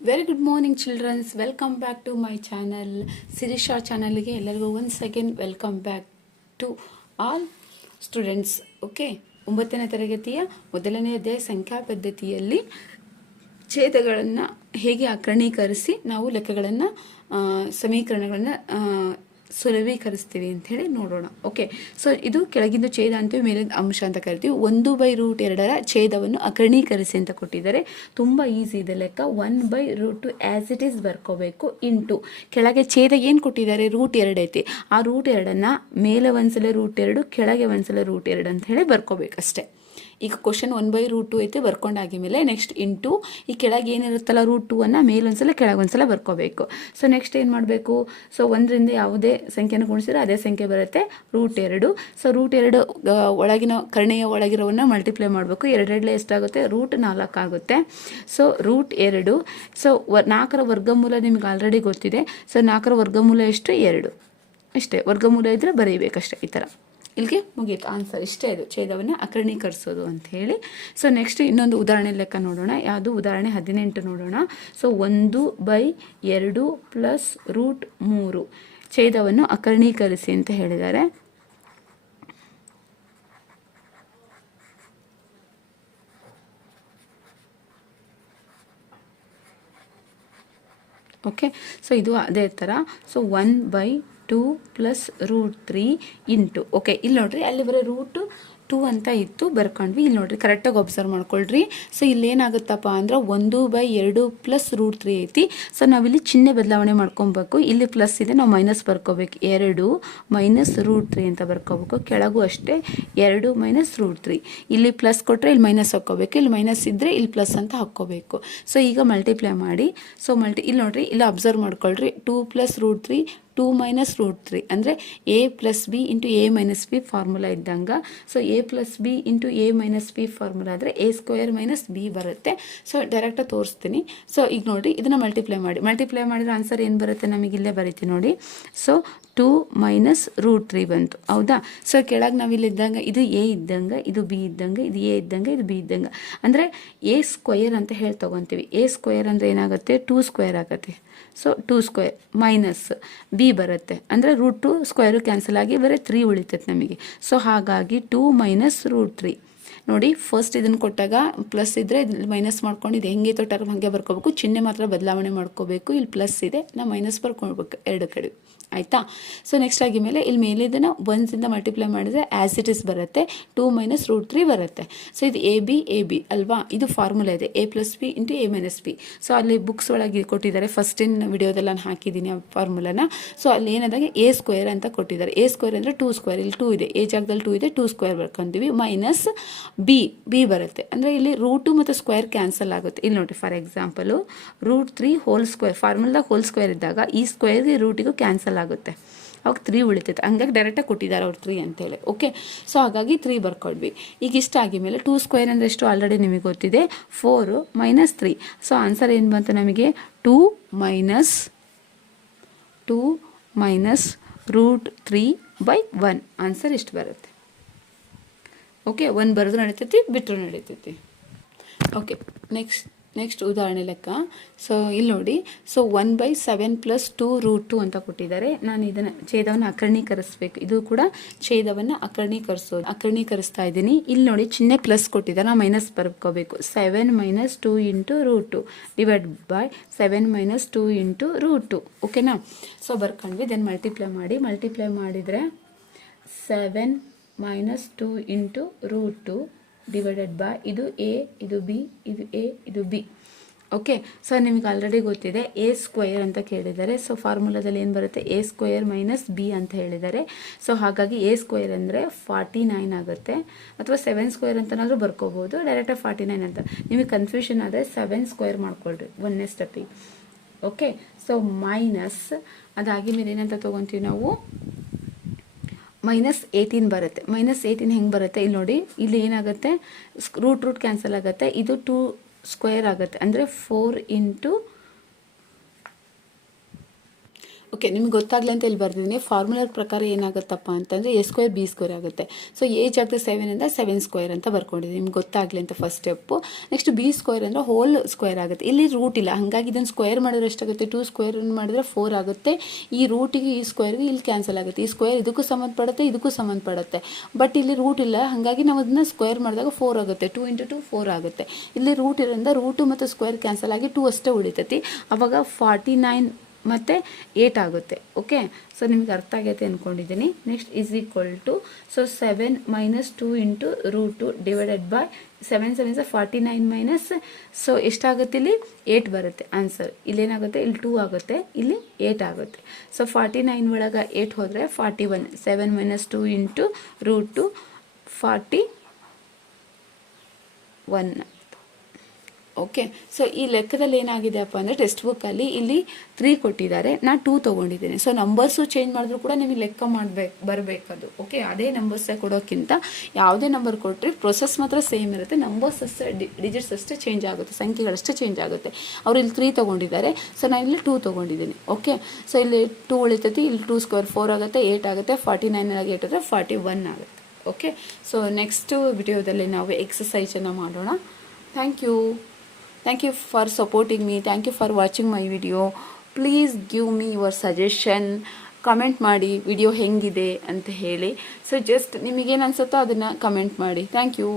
Very good morning childrens welcome back to my channel Sirisha ಚಾನಲ್ಗೆ ಎಲ್ಲರಿಗೂ once again welcome back to all students okay ಒಂಬತ್ತನೇ ತರಗತಿಯ ಮೊದಲನೇ ಅಧ್ಯಾಯ ಸಂಖ್ಯಾ ಪದ್ಧತಿಯಲ್ಲಿ ಛೇದಗಳನ್ನು ಹೇಗೆ ಅಕ್ರಣೀಕರಿಸಿ ನಾವು ಲೆಕ್ಕಗಳನ್ನು ಸಮೀಕರಣಗಳನ್ನು ಸುಲಭೀಕರಿಸ್ತೀವಿ ಹೇಳಿ ನೋಡೋಣ. ಓಕೆ ಸೊ ಇದು ಕೆಳಗಿಂದ ಛೇದ ಅಂತೀವಿ ಮೇಲಿನ ಅಂಶ ಅಂತ ಕರಿತೀವಿ. ಒಂದು ಬೈ ರೂಟ್ ಎರಡರ ಛೇದವನ್ನು ಅಕರ್ಣೀಕರಿಸಿ ಅಂತ ಕೊಟ್ಟಿದ್ದಾರೆ. ತುಂಬ ಈಸಿ ಇದೆ ಲೆಕ್ಕ. One by root two as it is ಬರ್ಕೋಬೇಕು into ಕೆಳಗೆ ಛೇದ ಏನು ಕೊಟ್ಟಿದ್ದಾರೆ? ರೂಟ್ ಎರಡು ಐತಿ. ಆ ರೂಟ್ ಎರಡನ್ನು ಮೇಲೆ ಒಂದ್ಸಲ ರೂಟ್ ಎರಡು, ಕೆಳಗೆ ಒಂದ್ಸಲ ರೂಟ್ ಎರಡು ಅಂತ ಹೇಳಿ ಬರ್ಕೋಬೇಕಷ್ಟೆ. ಈಗ question one by root two ಐತೆ ಬರ್ಕೊಂಡಾಗಿದ್ಮೇಲೆ ನೆಕ್ಸ್ಟ್ ಇಂಟು ಈ ಕೆಳಗೆ ಏನಿರುತ್ತಲ್ಲ ರೂಟ್ ಟು ಅನ್ನು ಮೇಲೊಂದ್ಸಲ ಕೆಳಗೆ ಒಂದ್ಸಲ ಬರ್ಕೋಬೇಕು. ಸೊ ನೆಕ್ಸ್ಟ್ ಏನು ಮಾಡಬೇಕು? ಸೊ ಒಂದರಿಂದ ಯಾವುದೇ ಸಂಖ್ಯೆನ ಗುಣಿಸಿದ್ರೆ ಅದೇ ಸಂಖ್ಯೆ ಬರುತ್ತೆ ರೂಟ್ ಎರಡು. ಸೊ ರೂಟ್ ಎರಡು ಒಳಗಿನ ಕರ್ಣೆಯ ಒಳಗಿರೋವನ್ನ ಮಲ್ಟಿಪ್ಲೈ ಮಾಡಬೇಕು. ಎರಡೆರಡಲೇ ಎಷ್ಟಾಗುತ್ತೆ? ರೂಟ್ ನಾಲ್ಕು ಆಗುತ್ತೆ. ಸೊ ರೂಟ್ ಎರಡು. ಸೊ ನಾಲ್ಕರ ವರ್ಗಮೂಲ ನಿಮ್ಗೆ ಆಲ್ರೆಡಿ ಗೊತ್ತಿದೆ. ಸೊ ನಾಲ್ಕರ ವರ್ಗಮೂಲ ಎಷ್ಟು? ಎರಡು. ಅಷ್ಟೇ. ವರ್ಗಮೂಲ ಇದ್ದರೆ ಬರೀಬೇಕಷ್ಟೇ, ಈ ಥರ ಇಲ್ಲಿಗೆ ಮುಗೀತು. ಆನ್ಸರ್ ಇಷ್ಟೇ ಇದು. ಛೇದವನ್ನು ಅಕರ್ಣೀಕರಿಸೋದು ಅಂತ ಹೇಳಿ. ಸೊ ನೆಕ್ಸ್ಟ್ ಇನ್ನೊಂದು ಉದಾಹರಣೆ ಲೆಕ್ಕ ನೋಡೋಣ. ಯಾವುದು? ಉದಾಹರಣೆ ಹದಿನೆಂಟು ನೋಡೋಣ. ಸೊ ಒಂದು ಬೈ ಎರಡು ಪ್ಲಸ್ ರೂಟ್ ಮೂರು. ಛೇದವನ್ನು ಅಕರ್ಣೀಕರಿಸಿ ಅಂತ ಹೇಳಿದ್ದಾರೆ. ಓಕೆ? ಸೊ ಇದು ಅದೇ ಥರ so one by two plus root three into okay ಇಲ್ಲಿ ನೋಡ್ರಿ, ಅಲ್ಲಿ ಬರೀ ರೂಟು ಟೂ ಅಂತ ಇತ್ತು, ಬರ್ಕೊಂಡ್ವಿ. ಇಲ್ಲಿ ನೋಡ್ರಿ ಕರೆಕ್ಟಾಗಿ ಒಬ್ಸರ್ವ್ ಮಾಡ್ಕೊಳ್ರಿ. ಸೊ ಇಲ್ಲಿ ಏನಾಗುತ್ತಪ್ಪ ಅಂದ್ರೆ ಒಂದು ಬೈ ಎರಡು ಪ್ಲಸ್ ರೂಟ್ ತ್ರೀ ಐತಿ. ಸೊ ನಾವಿಲ್ಲಿ ಚಿಹ್ನೆ ಬದಲಾವಣೆ ಮಾಡ್ಕೊಬೇಕು. ಇಲ್ಲಿ ಪ್ಲಸ್ ಇದೆ, ನಾವು ಮೈನಸ್ ಬರ್ಕೋಬೇಕು. ಎರಡು ಮೈನಸ್ ರೂಟ್ ತ್ರೀ ಅಂತ ಬರ್ಕೋಬೇಕು. ಕೆಳಗೂ ಅಷ್ಟೇ, ಎರಡು ಮೈನಸ್ ರೂಟ್ ತ್ರೀ ಇಲ್ಲಿ ಪ್ಲಸ್ ಕೊಟ್ಟರೆ ಇಲ್ಲಿ ಮೈನಸ್ ಹಾಕ್ಕೋಬೇಕು. ಇಲ್ಲಿ ಮೈನಸ್ ಇದ್ದರೆ ಇಲ್ಲಿ ಪ್ಲಸ್ ಅಂತ ಹಾಕ್ಕೋಬೇಕು. ಸೊ ಈಗ ಮಲ್ಟಿಪ್ಲೈ ಮಾಡಿ. ಸೊ ಮಲ್ಟಿ ಇಲ್ಲಿ ನೋಡ್ರಿ, ಇಲ್ಲಿ ಅಬ್ಸರ್ವ್ ಮಾಡ್ಕೊಳ್ರಿ. Two plus root three two minus root three. ಅಂದರೆ A plus B into A minus B formula ಇದ್ದಂಗೆ. So A plus B into A minus B formula ಆದರೆ ಎ ಸ್ಕ್ವೇರ್ ಮೈನಸ್ ಬಿ ಬರುತ್ತೆ. So ಡೈರೆಕ್ಟಾಗಿ ತೋರಿಸ್ತೀನಿ. So ಈಗ ನೋಡಿ ಇದನ್ನು multiply ಮಾಡಿ. ಮಲ್ಟಿಪ್ಲೈ ಮಾಡಿದ್ರೆ ಆನ್ಸರ್ ಏನು ಬರುತ್ತೆ ನಮಗಿಲ್ಲೇ ಬರೀತೀವಿ ನೋಡಿ. So two minus root three ಬಂತು. ಹೌದಾ? ಸೊ ಕೆಳಗೆ ನಾವಿಲ್ಲಿ ಇದ್ದಂಗೆ ಇದು ಎ ಇದ್ದಂಗೆ, ಇದು ಬಿ ಇದ್ದಂಗೆ, ಇದು ಎ ಇದ್ದಂಗೆ, ಇದು ಬಿ ಇದ್ದಂಗೆ. ಅಂದರೆ ಎ ಸ್ಕ್ವಯರ್ ಅಂತ ಹೇಳಿ ತೊಗೊತೀವಿ. ಎ ಸ್ಕ್ವಯರ್ ಅಂದರೆ ಏನಾಗುತ್ತೆ? ಟೂ ಸ್ಕ್ವೇರ್ ಆಗುತ್ತೆ. So two square minus B ಬರುತ್ತೆ. ಅಂದರೆ ರೂಟ್ ಟು ಸ್ಕ್ವೇರು ಕ್ಯಾನ್ಸಲ್ ಆಗಿ ಬರೀ ತ್ರೀ ಉಳಿತೈತೆ ನಮಗೆ. ಸೊ ಹಾಗಾಗಿ ಟೂ ಮೈನಸ್ ರೂಟ್ ತ್ರೀ. ನೋಡಿ ಫಸ್ಟ್ ಇದನ್ನು ಕೊಟ್ಟಾಗ ಪ್ಲಸ್ ಇದ್ದರೆ ಇದು ಮೈನಸ್ ಮಾಡ್ಕೊಂಡು ಇದು ಹೆಂಗೆ ತೊಟ್ಟಾರ ಹಾಗೆ ಬರ್ಕೋಬೇಕು. ಚಿಹ್ನೆ ಮಾತ್ರ ಬದಲಾವಣೆ ಮಾಡ್ಕೋಬೇಕು. ಇಲ್ಲಿ ಪ್ಲಸ್ ಇದೆ ನಾವು ಮೈನಸ್ ಬರ್ಕೊಳ್ಬೇಕು ಎರಡು ಕಡೆ. ಆಯಿತಾ? ಸೊ ನೆಕ್ಸ್ಟ್ ಆಗಿ ಮೇಲೆ ಇಲ್ಲಿ ಮೇಲೆ ಇದನ್ನು ಒನ್ಸಿಂದ ಮಲ್ಟಿಪ್ಲೈ ಮಾಡಿದರೆ ಆ್ಯಸ್ ಇಟ್ ಇಸ್ ಬರುತ್ತೆ. ಟೂ ಮೈನಸ್ ರೂಟ್ ತ್ರೀ ಬರುತ್ತೆ. ಸೊ ಇದು ಎ ಬಿ ಎ ಬಿ ಅಲ್ವಾ? ಇದು ಫಾರ್ಮುಲಾ ಇದೆ. A plus B into A minus B so ಅಲ್ಲಿ ಬುಕ್ಸ್ ಒಳಗೆ ಕೊಟ್ಟಿದ್ದಾರೆ. ಫಸ್ಟ್ ಇನ್ ವಿಡಿಯೋದಲ್ಲಿ ನಾನು ಹಾಕಿದ್ದೀನಿ ಆ ಫಾರ್ಮುಲಾನ ಸೊ ಅಲ್ಲಿ ಏನಾದಾಗ ಎ ಸ್ಕ್ವೇರ್ ಅಂತ ಕೊಟ್ಟಿದ್ದಾರೆ. ಎ ಸ್ಕ್ವೇರ್ ಅಂದರೆ ಟೂ ಸ್ಕ್ವೇರ್ ಇಲ್ಲಿ ಟೂ ಇದೆ. ಎ ಜಾಗದಲ್ಲಿ ಟೂ ಇದೆ. ಟೂ ಸ್ಕ್ವೇರ್ ಬರ್ಕೊಂತೀವಿ. ಮೈನಸ್ ಬಿ ಬಿ ಬರುತ್ತೆ. ಅಂದರೆ ಇಲ್ಲಿ ರೂಟು ಮತ್ತು ಸ್ಕ್ವೇರ್ ಕ್ಯಾನ್ಸಲ್ ಆಗುತ್ತೆ. ಇಲ್ಲಿ ನೋಡಿ for example root three whole square formula whole square ಇದ್ದಾಗ ಈ ಸ್ಕ್ವೇರ್ಗೆ ರೂಟಿಗೂ ಕ್ಯಾನ್ಸಲ್ ಆಗುತ್ತೆ. ಅವಾಗ ತ್ರೀ ಉಳಿತೈತೆ. ಹಂಗಾಗಿ ಡೈರೆಕ್ಟಾಗಿ ಕೊಟ್ಟಿದ್ದಾರೆ ಅವ್ರು ತ್ರೀ ಅಂತೇಳಿ. ಓಕೆ ಸೊ ಹಾಗಾಗಿ ತ್ರೀ ಬರ್ಕೊಡ್ವಿ. ಈಗ ಇಷ್ಟ ಆಗಿದ್ಮೇಲೆ ಟೂ ಸ್ಕ್ವೇರ್ ಅಂದರೆ ಎಷ್ಟು ಆಲ್ರೆಡಿ ನಿಮಗೆ ಗೊತ್ತಿದೆ? Four minus three so answer ಏನು ಬಂತು ನಮಗೆ? Two minus two minus root three by one answer ಇಷ್ಟು ಬರುತ್ತೆ? ಓಕೆ ಒಂದು ಬರೆದು ನಡೀತೈತಿ ಬಿಟ್ಟರು ನಡೀತೈತಿ. ಓಕೆ ನೆಕ್ಸ್ಟ್ ನೆಕ್ಸ್ಟ್ ಉದಾಹರಣೆ ಲೆಕ್ಕ. ಸೊ ಇಲ್ಲಿ ನೋಡಿ. So one by seven plus two root two ಅಂತ ಕೊಟ್ಟಿದ್ದಾರೆ. ನಾನು ಇದನ್ನು ಛೇದವನ್ನು ಅಕರ್ಣೀಕರಿಸ್ಬೇಕು. ಇದು ಕೂಡ ಛೇದವನ್ನು ಅಕರ್ಣೀಕರಿಸೋದು, ಅಕರ್ಣೀಕರಿಸ್ತಾ ಇದ್ದೀನಿ. ಇಲ್ಲಿ ನೋಡಿ, ಚಿಹ್ನೆ ಪ್ಲಸ್ ಕೊಟ್ಟಿದ್ದಾರೆ. ನಾವು minus ಬರ್ಕೋಬೇಕು. Seven minus two into root two divide by seven minus two into root two ಓಕೆನಾ ಸೊ ಬರ್ಕೊಂಡ್ವಿ. ದೆನ್ ಮಲ್ಟಿಪ್ಲೈ ಮಾಡಿ. ಮಲ್ಟಿಪ್ಲೈ ಮಾಡಿದರೆ seven minus two into root two divided by ಇದು ಎ ಇದು ಬಿ ಇದು ಎ ಇದು ಬಿ ಓಕೆ ಸೊ ನಿಮಗೆ already ಗೊತ್ತಿದೆ ಎ ಸ್ಕ್ವಯರ್ ಅಂತ ಕೇಳಿದ್ದಾರೆ. ಸೊ ಫಾರ್ಮುಲಾದಲ್ಲಿ ಏನು ಬರುತ್ತೆ? ಎ ಸ್ಕ್ವಯರ್ ಮೈನಸ್ ಬಿ ಅಂತ ಹೇಳಿದ್ದಾರೆ. ಸೊ ಹಾಗಾಗಿ ಎ ಸ್ಕ್ವಯರ್ ಅಂದರೆ ಫಾರ್ಟಿ ನೈನ್ ಆಗುತ್ತೆ. ಅಥವಾ ಸೆವೆನ್ ಸ್ಕ್ವೇರ್ ಅಂತನಾದರೂ ಬರ್ಕೋಬೋದು. ಡೈರೆಕ್ಟಾಗಿ ಫಾರ್ಟಿ ನೈನ್ ಅಂತ. ನಿಮಗೆ ಕನ್ಫ್ಯೂಷನ್ ಆದರೆ ಸೆವೆನ್ ಸ್ಕ್ವೇರ್ ಮಾಡ್ಕೊಳ್ರಿ ಒಂದನೇ ಸ್ಟೆಪ್ಪಿಗೆ ಓಕೆ ಸೊ ಮೈನಸ್ ಅದಾಗಿ ಮೇಲೆ ಏನಂತ ತೊಗೊತೀವಿ ನಾವು? ಮೈನಸ್ ಏಯ್ಟೀನ್ ಬರುತ್ತೆ. ಮೈನಸ್ ಏಯ್ಟೀನ್ ಹೆಂಗೆ ಬರುತ್ತೆ? ಇಲ್ಲಿ ನೋಡಿ, ಇಲ್ಲಿ ಏನಾಗುತ್ತೆ? ರೂಟ್ ರೂಟ್ ಕ್ಯಾನ್ಸಲ್ ಆಗುತ್ತೆ. ಇದು ಟೂ ಸ್ಕ್ವೇರ್ ಆಗುತ್ತೆ. ಅಂದರೆ ಫೋರ್ ಇಂಟು ಓಕೆ ನಿಮ್ಗೆ ಗೊತ್ತಾಗಲಿ ಅಂತ ಇಲ್ಲಿ ಬರ್ದಿದ್ದೀನಿ. ಫಾರ್ಮುಲರ್ ಪ್ರಕಾರ ಏನಾಗುತ್ತಪ್ಪ ಅಂತಂದರೆ ಎ ಸ್ಕ್ವೇರ್ ಬಿ ಸ್ಕ್ವೇರ್ ಆಗುತ್ತೆ. ಸೊ ಎ ಜಾಗದ ಸೆವೆನ್ ಇಂದ ಸೆವೆನ್ ಸ್ಕ್ವೇರ್ ಅಂತ ಬರ್ಕೊಂಡಿದ್ದೀನಿ. ನಿಮ್ಗೆ ಗೊತ್ತಾಗಲಿ ಅಂತ first step next b square ಅಂದರೆ ಹೋಲ್ ಸ್ಕ್ವೇರ್ ಆಗುತ್ತೆ. ಇಲ್ಲಿ ರೂಟ್ ಇಲ್ಲ. ಹಾಗಾಗಿ ಇದನ್ನು ಸ್ಕ್ವೇರ್ ಮಾಡಿದ್ರೆ ಎಷ್ಟಾಗುತ್ತೆ ಟೂ ಸ್ಕ್ವೇರ್ ಮಾಡಿದ್ರೆ ಫೋರ್ ಆಗುತ್ತೆ. ಈ ರೂಟಿಗೆ ಈ ಸ್ಕ್ವೇರ್ಗೆ ಇಲ್ಲಿ ಕ್ಯಾನ್ಸಲ್ ಆಗುತ್ತೆ. ಈ ಸ್ಕ್ವೇರ್ ಇದಕ್ಕೂ ಸಂಬಂಧಪಡುತ್ತೆ ಇದಕ್ಕೂ ಸಂಬಂಧಪಡುತ್ತೆ. ಬಟ್ ಇಲ್ಲಿ ರೂಟ್ ಇಲ್ಲ. ಹಾಗಾಗಿ ನಾವು ಅದನ್ನು ಸ್ಕ್ವೇರ್ ಮಾಡಿದಾಗ ಫೋರ್ ಆಗುತ್ತೆ. ಟೂ ಇಂಟು ಟು ಫೋರ್ ಆಗುತ್ತೆ. ಇಲ್ಲಿ ರೂಟ್ ಇರೋದ್ರಿಂದ ರೂಟು ಮತ್ತು ಸ್ಕ್ವೇರ್ ಕ್ಯಾನ್ಸಲ್ ಆಗಿ ಟೂ ಅಷ್ಟೇ ಉಳಿತೈತಿ. ಅವಾಗ ಫಾರ್ಟಿ ನೈನ್ ಮತ್ತು ಏಟ್ ಆಗುತ್ತೆ ಓಕೆ ಸೊ ನಿಮ್ಗೆ ಅರ್ಥ ಆಗೈತೆ ಅಂದ್ಕೊಂಡಿದ್ದೀನಿ next is equal to so seven minus two into root two divided by seven seven ಸ ಫಾರ್ಟಿ ನೈನ್ ಮೈನಸ್ ಸೊ ಎಷ್ಟಾಗುತ್ತೆ ಇಲ್ಲಿ? ಏಟ್ ಬರುತ್ತೆ. ಆನ್ಸರ್ ಇಲ್ಲೇನಾಗುತ್ತೆ? ಇಲ್ಲಿ ಟೂ ಆಗುತ್ತೆ, ಇಲ್ಲಿ ಏಟ್ ಆಗುತ್ತೆ. ಸೊ ಫಾರ್ಟಿ ನೈನ್ ಒಳಗೆ ಏಟ್ ಹೋದರೆ forty one seven minus two into root two forty one okay so ಈ ಲೆಕ್ಕದಲ್ಲಿ ಏನಾಗಿದೆಯಪ್ಪ ಅಂದರೆ ಟೆಕ್ಸ್ಟ್ ಬುಕ್ಕಲ್ಲಿ ಇಲ್ಲಿ ತ್ರೀ ಕೊಟ್ಟಿದ್ದಾರೆ. ನಾನು ಟೂ ತೊಗೊಂಡಿದ್ದೀನಿ. ಸೊ ನಂಬರ್ಸು ಚೇಂಜ್ ಮಾಡಿದ್ರು ಕೂಡ ನಿಮಗೆ ಲೆಕ್ಕ ಮಾಡಬೇಕು ಬರಬೇಕದು. ಓಕೆ ಅದೇ ನಂಬರ್ಸೇ ಕೊಡೋಕ್ಕಿಂತ ಯಾವುದೇ ನಂಬರ್ ಕೊಟ್ಟರೆ ಪ್ರೊಸೆಸ್ ಮಾತ್ರ ಸೇಮ್ ಇರುತ್ತೆ. ನಂಬರ್ಸ್ ಅಷ್ಟೇ ಡಿಜಿಟ್ಸ್ ಅಷ್ಟೇ ಚೇಂಜ್ ಆಗುತ್ತೆ. ಸಂಖ್ಯೆಗಳಷ್ಟೇ ಚೇಂಜ್ ಆಗುತ್ತೆ. ಅವ್ರು ಇಲ್ಲಿ ತ್ರೀ ತೊಗೊಂಡಿದ್ದಾರೆ. ಸೊ ನಾನು ಇಲ್ಲಿ ಟೂ ತೊಗೊಂಡಿದ್ದೀನಿ. ಓಕೆ ಸೊ ಇಲ್ಲಿ ಟೂ ಉಳಿತೈತಿ. ಇಲ್ಲಿ ಟೂ ಸ್ಕ್ವೇರ್ ಫೋರ್ ಆಗುತ್ತೆ ಏಯ್ಟ್ ಆಗುತ್ತೆ ಫಾರ್ಟಿ ನೈನ್ ಆಗಿ ಏಟ್ ಆದರೆ ಫಾರ್ಟಿ ಒನ್ ಆಗುತ್ತೆ. ಓಕೆ ಸೊ ನೆಕ್ಸ್ಟ್ ವಿಡಿಯೋದಲ್ಲಿ ನಾವು ಎಕ್ಸಸೈಜನ್ನು ಮಾಡೋಣ. Thank you thank you for supporting me thank you for watching my video please give me your suggestion comment ಮಾಡಿ. ವಿಡಿಯೋ ಹೆಂಗಿದೆ ಅಂತ ಹೇಳಿ. ಸೊ ಜಸ್ಟ್ ನಿಮಗೇನು ಅನಿಸುತ್ತೋ ಅದನ್ನು ಕಮೆಂಟ್ ಮಾಡಿ. Thank you